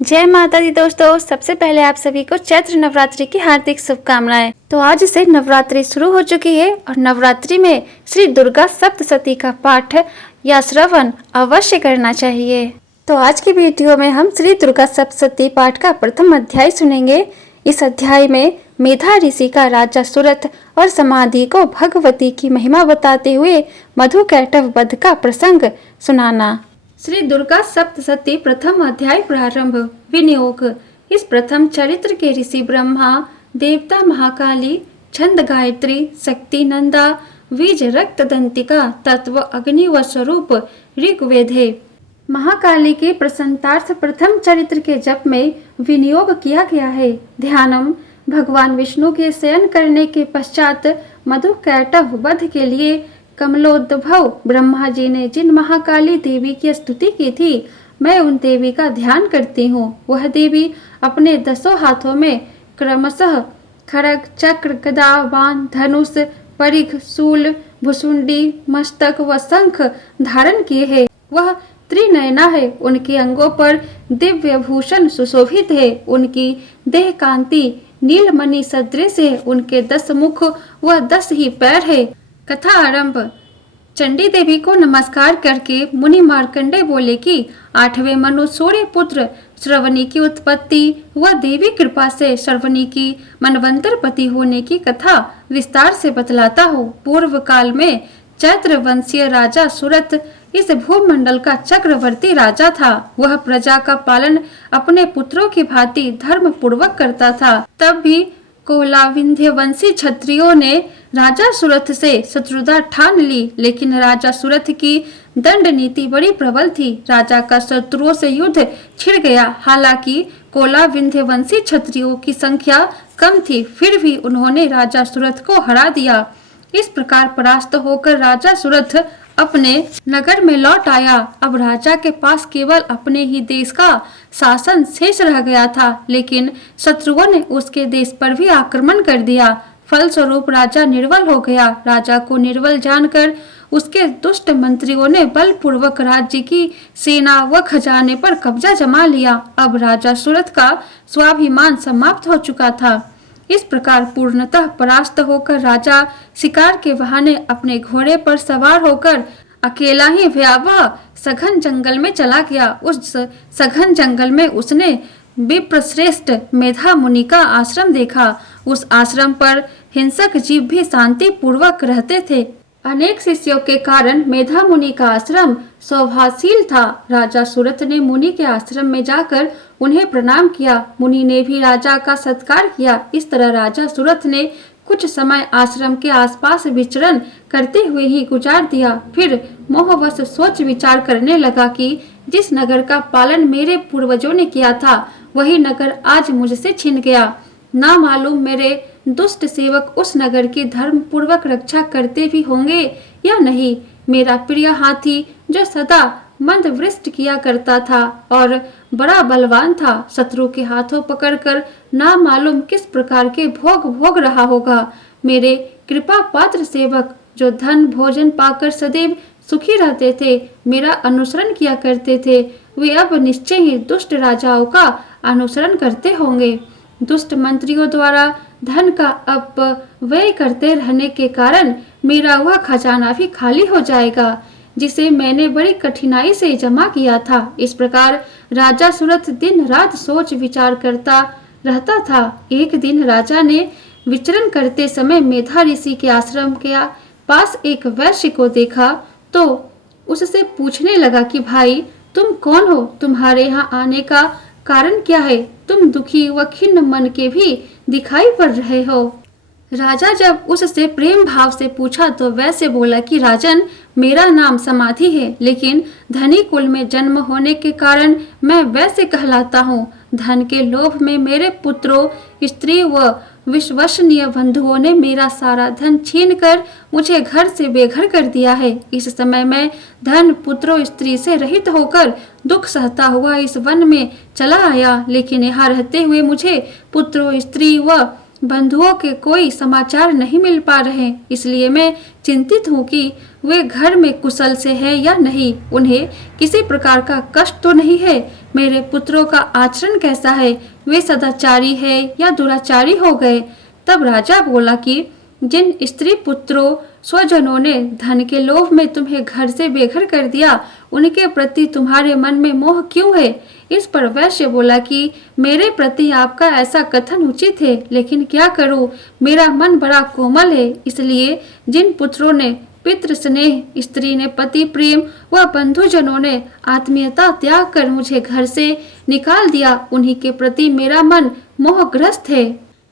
जय माता दी दोस्तों, सबसे पहले आप सभी को चैत्र नवरात्रि की हार्दिक शुभकामनाएं। तो आज से नवरात्रि शुरू हो चुकी है और नवरात्रि में श्री दुर्गा सप्तशती का पाठ या श्रवण अवश्य करना चाहिए। तो आज की वीडियो में हम श्री दुर्गा सप्तशती पाठ का प्रथम अध्याय सुनेंगे। इस अध्याय में मेधा ऋषि का राजा सुरथ और समाधि को भगवती की महिमा बताते हुए मधु कैटभ वध का प्रसंग सुनाना। श्री दुर्गा सप्तशती प्रथम अध्याय प्रारंभ। विनियोग। इस प्रथम चरित्र के ऋषि ब्रह्मा, देवता महाकाली, छंद गायत्री, शक्ति नंदा, बीज रक्त दंतिका, तत्व अग्नि व स्वरूप ऋग्वेद है। महाकाली के प्रसन्नार्थ प्रथम चरित्र के जप में विनियोग किया गया है। ध्यानम। भगवान विष्णु के शयन करने के पश्चात मधु कैटभ वध के लिए कमलोद्भव ब्रह्मा जी ने जिन महाकाली देवी की स्तुति की थी, मैं उन देवी का ध्यान करती हूँ। वह देवी अपने 10 हाथों में क्रमशः खड़ग, चक्र, गदा, बाण, धनुष, परिघ, शूल, भुसुंडी, मस्तक व शंख धारण किए है। वह त्रिनयना है। उनके अंगों पर दिव्य भूषण सुशोभित है। उनकी देह कांति नीलमणि सदृश है। उनके 10 मुख व 10 ही पैर है। कथा आरंभ। चंडी देवी को नमस्कार करके मुनि मार्कंडे बोले कि 8वें मनु सूर्य पुत्र श्रवणी की उत्पत्ति व देवी कृपा से श्रवणी की मनवंतर पति होने की कथा विस्तार से बतलाता हूँ। पूर्व काल में चैत्र वंशीय राजा सुरथ इस भूमंडल का चक्रवर्ती राजा था। वह प्रजा का पालन अपने पुत्रों की भांति धर्म पूर्वक करता था। तब भी कोलाविंध्य वंशी क्षत्रियों ने राजा सुरथ से शत्रुता ठान ली, लेकिन राजा सुरथ की दंड नीति बड़ी प्रबल थी। राजा का शत्रुओं से युद्ध छिड़ गया। हालांकि कोलाविंध्य वंशी क्षत्रियों की संख्या कम थी, फिर भी उन्होंने राजा सुरथ को हरा दिया। इस प्रकार परास्त होकर राजा सुरथ अपने नगर में लौट आया। अब राजा के पास केवल अपने ही देश का शासन शेष रह गया था, लेकिन शत्रुओं ने उसके देश पर भी आक्रमण कर दिया। फलस्वरूप राजा निर्बल हो गया। राजा को निर्बल जानकर उसके दुष्ट मंत्रियों ने बलपूर्वक राज्य की सेना व खजाने पर कब्जा जमा लिया। अब राजा सुरथ का स्वाभिमान समाप्त हो चुका था। इस प्रकार पूर्णतः परास्त होकर राजा शिकार के बहाने अपने घोड़े पर सवार होकर अकेला ही भयावह सघन जंगल में चला गया। उस सघन जंगल में उसने विप्रश्रेष्ठ मेधा मुनि का आश्रम देखा। उस आश्रम पर हिंसक जीव भी शांति पूर्वक रहते थे। अनेक शिष्यों के कारण मेधा मुनि का आश्रम सौभाशील था। राजा सुरथ ने मुनि के आश्रम में जाकर उन्हें प्रणाम किया। मुनि ने भी राजा का सत्कार किया। इस तरह राजा सुरथ ने कुछ समय आश्रम के आसपास विचरण करते हुए ही गुजार दिया। फिर मोहवश सोच विचार करने लगा कि जिस नगर का पालन मेरे पूर्वजों ने किया था, वही नगर आज मुझसे छिन गया। ना मालूम मेरे दुष्ट सेवक उस नगर की धर्म पूर्वक रक्षा करते भी होंगे या नहीं। मेरा प्रिय हाथी जो सदा मंद वृष्ट किया करता था और बड़ा बलवान था, शत्रु के हाथों पकड़कर ना मालूम किस प्रकार के भोग भोग रहा होगा। मेरे कृपा पात्र सेवक जो धन भोजन पाकर सदैव सुखी रहते थे, मेरा अनुसरण किया करते थे, वे अब निश्चय ही दुष्ट राजाओं का अनुसरण करते होंगे। दुष्ट मंत्रियों द्वारा धन का अपव्यय करते रहने के कारण मेरा वह खजाना भी खाली हो जाएगा, जिसे मैंने बड़ी कठिनाई से जमा किया था। इस प्रकार राजा सुरथ दिन रात सोच विचार करता रहता था। एक दिन राजा ने विचरण करते समय मेधा ऋषि के आश्रम के पास एक वैश्य को देखा तो उससे पूछने लगा कि भाई, तुम कौन हो? तुम्हारे यहाँ आने का कारण क्या है? तुम दुखी व खिन्न मन के भी दिखाई पड़ रहे हो। राजा जब उससे प्रेम भाव से पूछा तो वैसे बोला कि राजन, मेरा नाम समाधि है, लेकिन धनी कुल में जन्म होने के कारण मैं वैसे कहलाता हूँ। धन के लोभ में मेरे पुत्रों, स्त्री व विश्वसनीय बंधुओं ने मेरा सारा धन छीनकर मुझे घर से बेघर कर दिया है। इस समय मैं धन, पुत्रों, स्त्री से रहित होकर दुख सहता हुआ इस वन में चला आया, लेकिन यहाँ रहते हुए मुझे पुत्रों, स्त्री व बंधुओं के कोई समाचार नहीं मिल पा रहे, इसलिए मैं चिंतित हूँ कि वे घर में कुशल से है या नहीं, उन्हें किसी प्रकार का कष्ट तो नहीं है। मेरे पुत्रों का आचरण कैसा है, वे सदाचारी है या दुराचारी हो गए। तब राजा बोला कि जिन स्त्री पुत्रों स्वजनों ने धन के लोभ में तुम्हें घर से बेघर कर दिया, उनके प्रति तुम्हारे मन में मोह क्यों है? इस पर वैश्य बोला कि मेरे प्रति आपका ऐसा कथन उचित है, लेकिन क्या करूं, मेरा मन बड़ा कोमल है। इसलिए जिन पुत्रों ने पितृ स्नेह, स्त्री ने पति प्रेम व बंधुजनों ने आत्मीयता त्याग कर मुझे घर से निकाल दिया, उन्हीं के प्रति मेरा मन मोहग्रस्त है।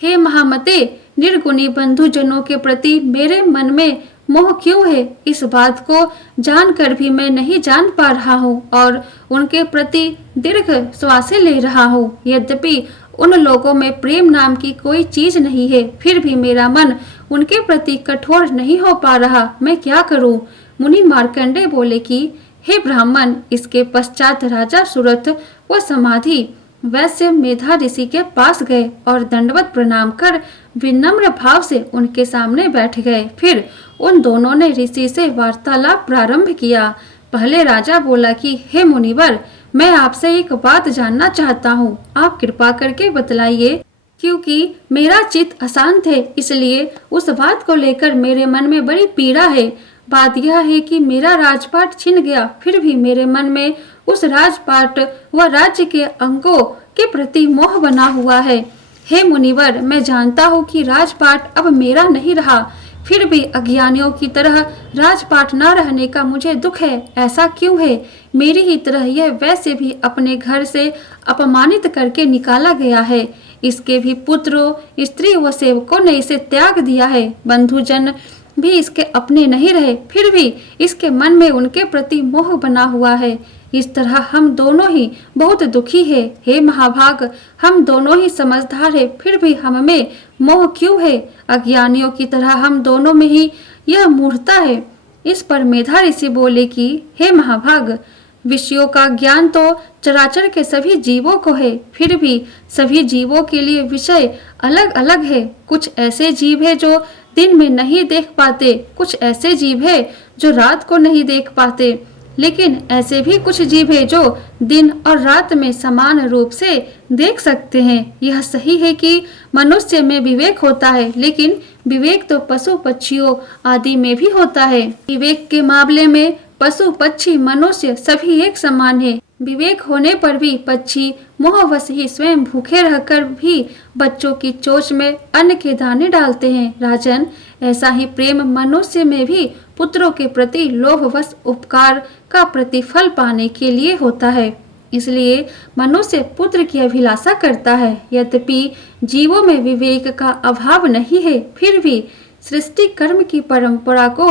हे महामते, निर्गुणी बंधुजनों के प्रति मेरे मन में मोह क्यों है? इस बात को जानकर भी मैं नहीं जान पा रहा हूँ और उनके प्रति दीर्घ श्वासें ले रहा हूँ। यद्यपि उन लोगों में प्रेम नाम की कोई चीज नहीं है, फिर भी मेरा मन उनके प्रति कठोर नहीं हो पा रहा। मैं क्या करूँ? मुनि मार्कंडे बोले कि हे ब्राह्मण, इसके पश्चात राजा सुरथ व समाधि वैश्य मेधा ऋषि के पास गए और दंडवत प्रणाम कर विनम्र भाव से उनके सामने बैठ गए। फिर उन दोनों ने ऋषि से वार्तालाप प्रारंभ किया। पहले राजा बोला कि हे मुनिवर, मैं आपसे एक बात जानना चाहता हूँ, आप कृपा करके बतलाइए, क्योंकि मेरा चित्त अशांत है, इसलिए उस बात को लेकर मेरे मन में बड़ी पीड़ा है। बात यह है कि मेरा राजपाट छिन गया, फिर भी मेरे मन में उस राजपाट व राज्य के अंगों के प्रति मोह बना हुआ है। हे मुनिवर, मैं जानता हूँ कि राजपाट अब मेरा नहीं रहा, फिर भी अज्ञानियों की तरह राजपाट न रहने का मुझे दुख है। ऐसा क्यों है? मेरी ही तरह यह वैसे भी अपने घर से अपमानित करके निकाला गया है। इसके भी पुत्रों, स्त्री व सेवकों ने इसे त्याग दिया है। बंधुजन भी इसके अपने नहीं रहे, फिर भी इसके मन में उनके प्रति मोह बना हुआ है। इस तरह हम दोनों ही बहुत दुखी है। हे महाभाग, हम दोनों ही समझदार है, फिर भी हम में मोह क्यों है? अज्ञानियों की तरह हम दोनों में ही यह मूढ़ता है। इस पर मेधा ऋषि बोले कि हे महाभाग, विषयों का ज्ञान तो चराचर के सभी जीवों को है, फिर भी सभी जीवों के लिए विषय अलग अलग है। कुछ ऐसे जीव है जो दिन में नहीं देख पाते, कुछ ऐसे जीव है जो रात को नहीं देख पाते, लेकिन ऐसे भी कुछ जीव है जो दिन और रात में समान रूप से देख सकते हैं। यह सही है कि मनुष्य में विवेक होता है, लेकिन विवेक तो पशु पक्षियों आदि में भी होता है। विवेक के मामले में पशु पक्षी मनुष्य सभी एक समान है। विवेक होने पर भी पक्षी मोहवश ही स्वयं भूखे रहकर भी बच्चों की चोंच में अन्न के दाने डालते हैं। राजन, ऐसा ही प्रेम मनुष्य में भी पुत्रों के प्रति लोभवश उपकार का प्रतिफल पाने के लिए होता है। इसलिए मनुष्य पुत्र की अभिलाषा करता है। यद्यपि जीवों में विवेक का अभाव नहीं है, फिर भी सृष्टि कर्म की परंपरा को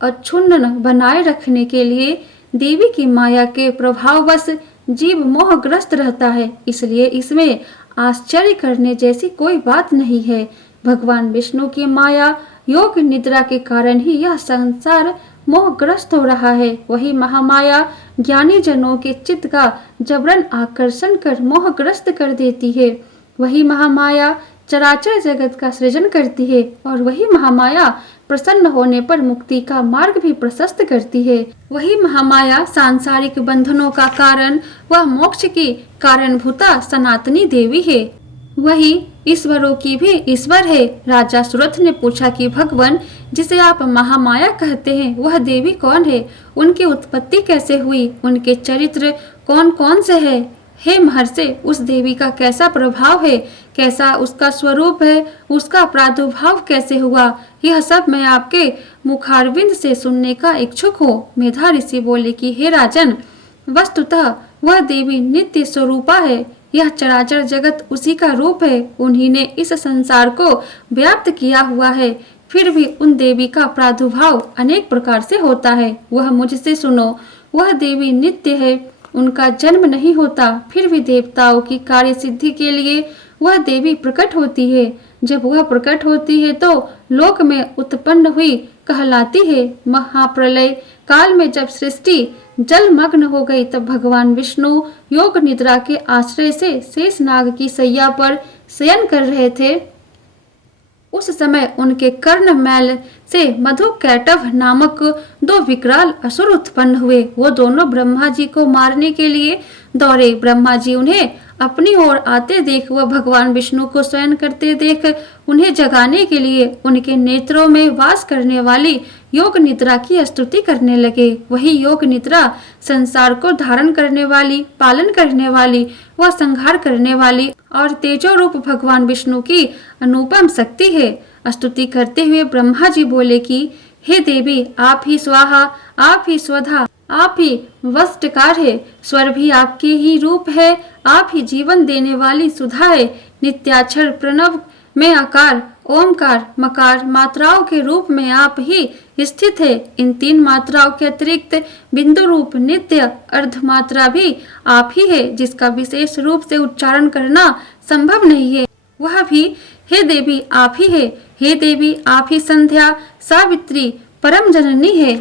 अक्षुण्ण बनाए रखने के लिए देवी की माया के प्रभाववश जीव मोहग्रस्त रहता है। इसलिए इसमें आश्चर्य करने जैसी कोई बात नहीं है। भगवान विष्णु की माया योग निद्रा के कारण ही यह संसार मोहग्रस्त हो रहा है। वही महामाया ज्ञानी जनों के चित्त का जबरन आकर्षण कर मोहग्रस्त कर देती है। वही महामाया चराचर जगत का सृजन करती है और वही महामाया प्रसन्न होने पर मुक्ति का मार्ग भी प्रशस्त करती है। वही महामाया सांसारिक बंधनों का कारण व मोक्ष की कारणभूता सनातनी देवी है। वही ईश्वरों की भी ईश्वर है। राजा सुरथ ने पूछा कि भगवान, जिसे आप महामाया कहते हैं, वह देवी कौन है? उनकी उत्पत्ति कैसे हुई? उनके चरित्र कौन कौन से है? हे महर्षि, उस देवी का कैसा प्रभाव है? कैसा उसका स्वरूप है? उसका प्रादुर्भाव कैसे हुआ? यह सब मैं आपके मुखारविंद से सुनने का इच्छुक हूँ। मेधा ऋषि बोले कि हे राजन, वस्तुतः वह देवी नित्य स्वरूपा है। यह चराचर जगत उसी का रूप है। उन्हीं ने इस संसार को व्याप्त किया हुआ है। फिर भी उन देवी का प्रादुर्भाव अनेक प्रकार से होता है। वह मुझसे सुनो, वह देवी नित्य है, उनका जन्म नहीं होता। फिर भी देवताओं की कार्य सिद्धि के लिए वह देवी प्रकट होती है। जब वह प्रकट होती है तो लोक में उत्पन्न हुई कहलाती है। महाप्रलय काल में जब सृष्टि जलमग्न हो गई, तब भगवान विष्णु योग निद्रा के आश्रय से शेष नाग की सैया पर शयन कर रहे थे। उस समय उनके कर्ण मैल से मधु कैटव नामक 2 विकराल असुर उत्पन्न हुए। वो दोनों ब्रह्मा जी को मारने के लिए दौड़े। ब्रह्मा जी उन्हें अपनी ओर आते देख व भगवान विष्णु को शयन करते देख उन्हें जगाने के लिए उनके नेत्रों में वास करने वाली योग निद्रा की स्तुति करने लगे। वही योग निद्रा संसार को धारण करने वाली, पालन करने वाली व संहार करने वाली और तेजो रूप भगवान विष्णु की अनुपम शक्ति है। स्तुति करते हुए ब्रह्मा जी बोले कि हे देवी, आप ही स्वाहा, आप ही स्वधा, आप ही वस्टकार है। स्वर भी आपके ही रूप है। आप ही जीवन देने वाली सुधा है। नित्याक्षर प्रणव में आकार, ओमकार, मकार मात्राओं के रूप में आप ही स्थित है। इन 3 मात्राओं के अतिरिक्त बिंदु रूप नित्य अर्ध मात्रा भी आप ही है, जिसका विशेष रूप से उच्चारण करना संभव नहीं है। वह भी हे देवी आप ही है। हे देवी, आप ही संध्या, सावित्री, परम जननी है।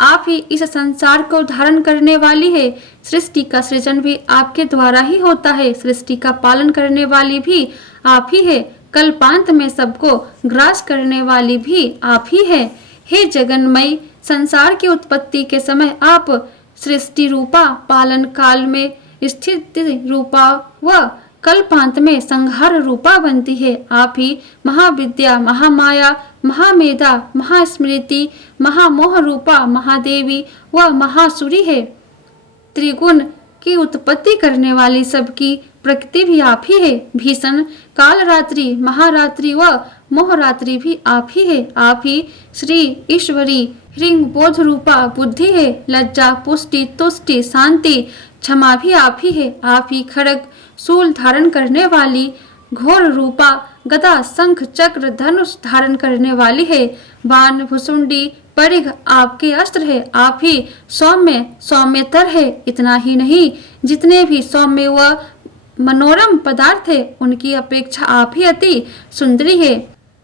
आप ही इस संसार को धारण करने वाली है। सृष्टि का सृजन भी आपके द्वारा ही होता है। सृष्टि का पालन करने वाली भी आप ही है। कल्पांत में सबको ग्रास करने वाली भी आप ही है। हे जगन्मयी, संसार की उत्पत्ति के समय आप सृष्टि रूपा, पालन काल में स्थित रूपा व कल्पांत में संहार रूपा बनती है। आप ही महाविद्या, महामाया, महामेधा, महास्मृति, महामोह रूपा महादेवी व महासुरी है। त्रिगुण की उत्पत्ति करने वाली सबकी प्रकृति भी आप ही है। भीषण कालरात्रि, महारात्रि व मोहरात्रि भी आप ही है। आप ही श्री ईश्वरी ह्रीं बोध रूपा बुद्धि है। लज्जा, पुष्टि, तुष्टि, शांति, क्षमा भी आप ही है। आप ही खड्ग शूल धारण करने वाली, घोर रूपा गदा, शंख, चक्र, धनुष धारण करने वाली है। बाण, भुसुंडी, परिघ आपके अस्त्र है। आप ही सौम्य, सौम्यतर है। इतना ही नहीं, जितने भी सौम्य व मनोरम पदार्थ है उनकी अपेक्षा आप ही अति सुंदरी है।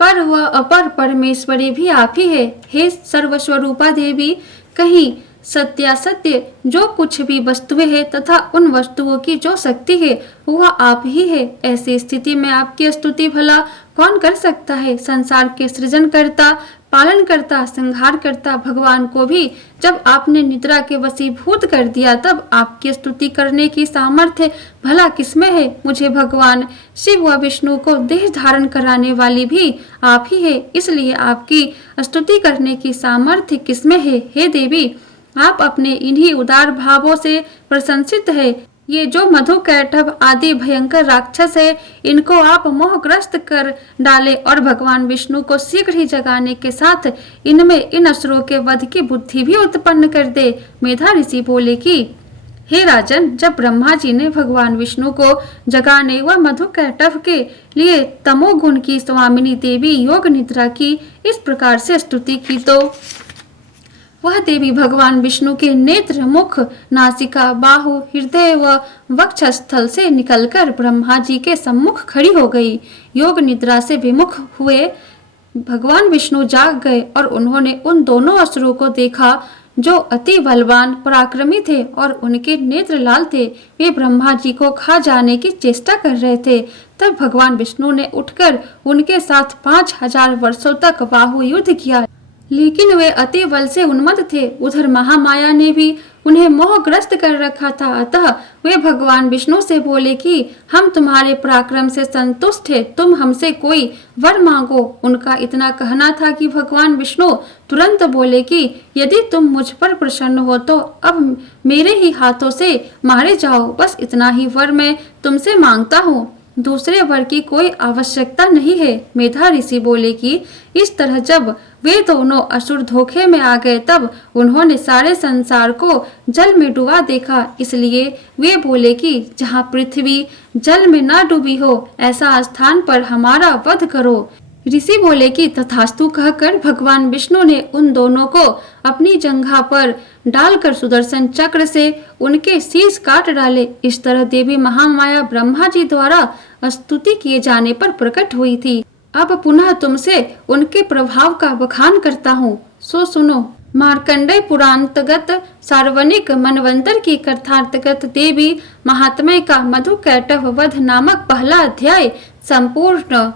पर व अपर परमेश्वरी भी आप ही है। हे सर्वस्वरूपा देवी, कहीं सत्यासत्य जो कुछ भी वस्तुएं है तथा उन वस्तुओं की जो शक्ति है वह आप ही है। ऐसी स्थिति में आपकी स्तुति भला कौन कर सकता है। संसार के सृजन करता, पालन करता, संहार करता भगवान को भी जब आपने निद्रा के वशीभूत कर दिया, तब आपकी स्तुति करने की सामर्थ्य भला किसमें है। मुझे भगवान शिव व विष्णु को देह धारण कराने वाली भी आप ही है, इसलिए आपकी स्तुति करने की सामर्थ्य किसमें है। हे देवी, आप अपने इन्हीं उदार भावों से प्रशंसित है। ये जो मधु कैटभ आदि भयंकर राक्षस है, इनको आप मोहग्रस्त कर डाले और भगवान विष्णु को शीघ्र ही जगाने के साथ इनमें इन असुरों के वध की बुद्धि भी उत्पन्न कर दे। मेधा ऋषि बोले कि हे राजन, जब ब्रह्मा जी ने भगवान विष्णु को जगाने व मधु कैटभ के लिए तमोगुण की स्वामिनी देवी योग निद्रा की इस प्रकार से स्तुति की, तो वह देवी भगवान विष्णु के नेत्र, मुख, नासिका, बाहु, हृदय व वक्षस्थल से निकलकर ब्रह्मा जी के सम्मुख खड़ी हो गई। योग निद्रा से विमुख हुए भगवान विष्णु जाग गए और उन्होंने उन दोनों असुरों को देखा जो अति बलवान, पराक्रमी थे और उनके नेत्र लाल थे। वे ब्रह्मा जी को खा जाने की चेष्टा कर रहे थे। तब भगवान विष्णु ने उठकर उनके साथ 5000 वर्षों तक बाहु युद्ध किया, लेकिन वे अति बल से उन्मत्त थे। उधर महामाया ने भी उन्हें मोहग्रस्त कर रखा था। अतः वे भगवान विष्णु से बोले कि हम तुम्हारे पराक्रम से संतुष्ट हैं, तुम हमसे कोई वर मांगो। उनका इतना कहना था कि भगवान विष्णु तुरंत बोले कि यदि तुम मुझ पर प्रसन्न हो तो अब मेरे ही हाथों से मारे जाओ। बस इतना ही वर मैं तुमसे मांगता हूँ, दूसरे वर की कोई आवश्यकता नहीं है। मेधा ऋषि बोले कि इस तरह जब वे दोनों असुर धोखे में आ गए, तब उन्होंने सारे संसार को जल में डुबा देखा। इसलिए वे बोले कि जहाँ पृथ्वी जल में ना डूबी हो, ऐसा स्थान पर हमारा वध करो। ऋषि बोले कि तथास्तु कहकर भगवान विष्णु ने उन दोनों को अपनी जंघा पर डालकर सुदर्शन चक्र से उनके शीश काट डाले। इस तरह देवी महामाया ब्रह्मा जी द्वारा स्तुति किए जाने पर प्रकट हुई थी। अब पुनः तुमसे उनके प्रभाव का बखान करता हूँ, सो सुनो। मार्कंडेय पुराणतगत सार्वनिक मनवंतर की कथार्थगत देवी महात्म्य का मधु कैटभ वध नामक पहला अध्याय संपूर्ण।